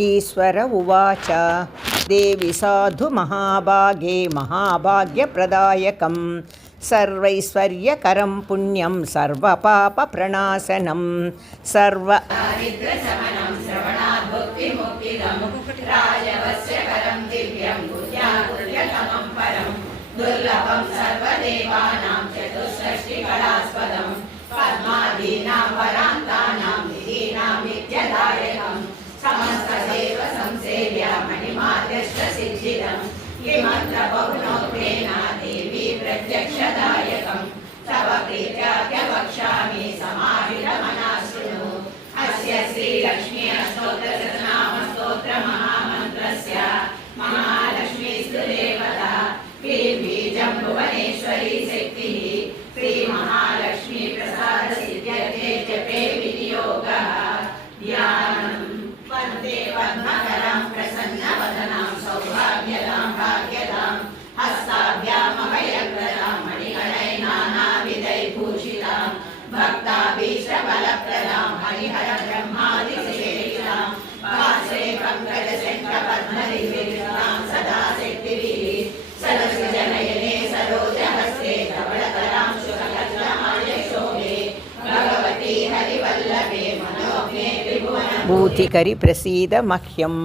ईश्वर उवाच देवि साधु महाभागे महाभाग्यप्रदायकं सर्वैश्वर्यकरं पुण्यं सर्वपापप्रणाशनं सर्वदारिद्र्यशमनं श्रवणात् भुक्तिमुक्तिदं राजवस्यकरं दिव्यं गुह्याकुल्यतमं परं दुर्लभं सर्वदेवानां चतुष्षष्टिकलास्पदं पद्मादीनां वरान्तानां निधीनां नित्यदायकं समस्तदेव संसेव्य मणिमाद्यष्टसिद्धिदं किमत्र बहुनोक्तेन देवी प्रत्यक्षदायकं तव प्रीत्या वक्ष्यामि समाहितमनाशृणु अस्य श्रीलक्ष्मी अष्टोत्तरशतनामस्तोत्रमहामन्त्रस्य महालक्ष्मीस्तु देवता क्लीं बीजं भुवनेश्वरी शक्तिः श्रीमहालक्ष्मी प्रसादसिद्ध्यर्थे जपे विनियोगः ध्यानं वन्दे पद्मकरं प्रसन्नवदनां सौभाग्यदां भाग्यदां हस्ताभ्यामभयप्रदां मणिगणैर्नानाविधैर्भूषितां भक्ताभीष्टबलप्रदां हरिहरब्रह्मादिसेवितां पार्श्वे पङ्कजशङ्खपद्मनिर्विघ्नां सदा शक्तिभिः सरसिजनयने सरोजहस्ते धवलतरां शुभकलमायशोभे भगवती हरिवल्लभे मनोज्ञे त्रिभुवन भूतिकरि प्रसीद मह्यम्।